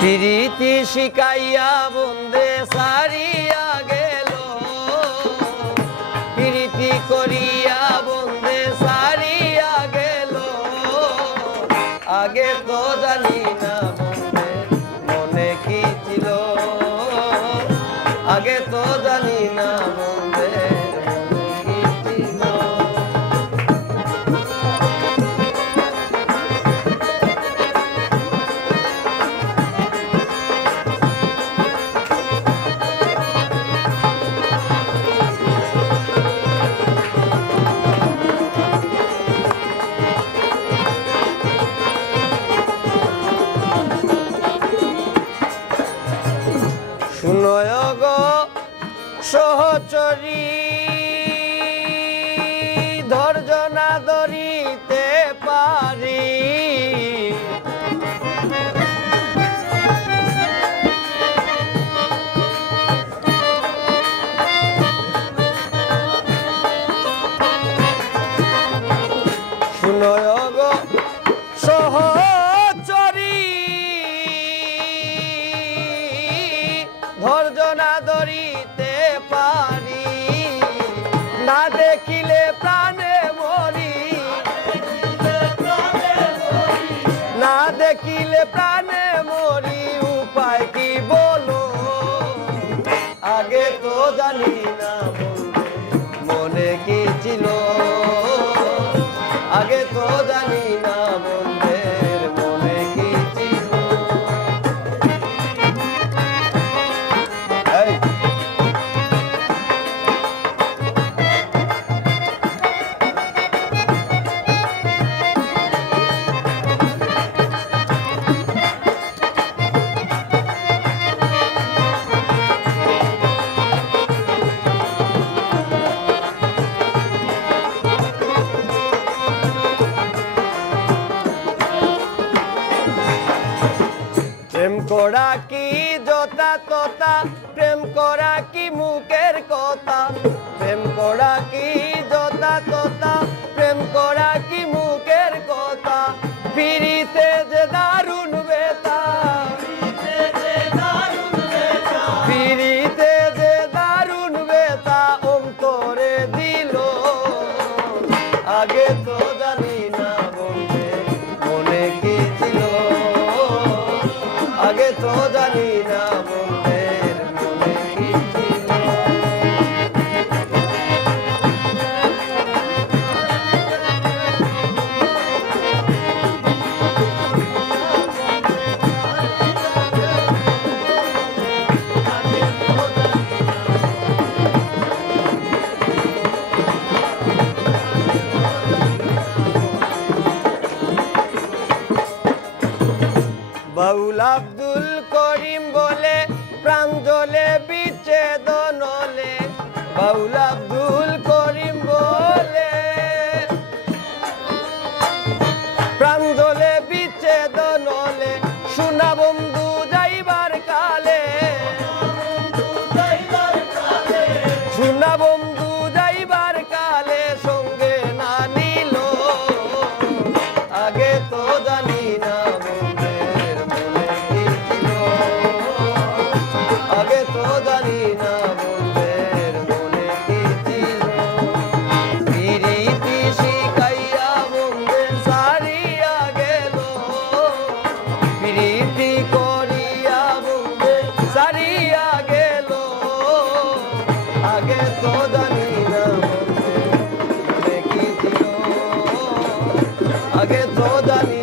প্রীতি শিখাইয়া বন্দে সারিয়া গেল, প্রীতি করিয়া বন্দে সারিয়া গেল। আগে তো জানি না বন্দে মনে কি ছিল, আগে তো জানি না বন্দে মনে কি ছিল। শুনয় গো সহচরী, ধৈর্য না ধরিতে পারি। শুনয় গো সহচরী, ধৈর্য না ধরিতে পারি। না দেখিলে প্রাণে মরি, না দেখিলে প্রাণে মরি। উপায় কি বলো, আগে তো জানি না মনে কি ছিল, আগে তো জানি না বন্ধের মনে কি ছিল। প্রেম করা কি যথা তথা, প্রেম করা কি মুখের কথা। প্রেম করা কি যথা তথা, প্রেম করা কি মুখের কথা। পিরিতে যে দারুণ বেতা, পিরিতে যে দারুণ বেতা অন্তরে দিল। আগে তো জানি না বন্ধে মনে কি ছিল, আগে তো জানি না বন্ধের মনে কি ছিল। বাউল আব্দুল করিম বলে প্রাণ জ্বলে বিচ্ছেদন হলে, বাউল আব্দুল করিম বলে প্রাণ জ্বলে বিচ্ছেদন হলে। সোনা বন্ধু যাইবার কালে, সোনা বন্ধু যাইবার কালে সঙ্গে না নিল। আগে তো জানি না আগে তো জানি না বন্ধের মনে কি ছিল। প্রীতি শিখাইয়া বন্ধে সারিয়া গেল, প্রীতি করিয়া বন্ধে সারিয়া গেল। আগে তো জানি না বন্ধের মনে কি ছিল, আগে তো জানি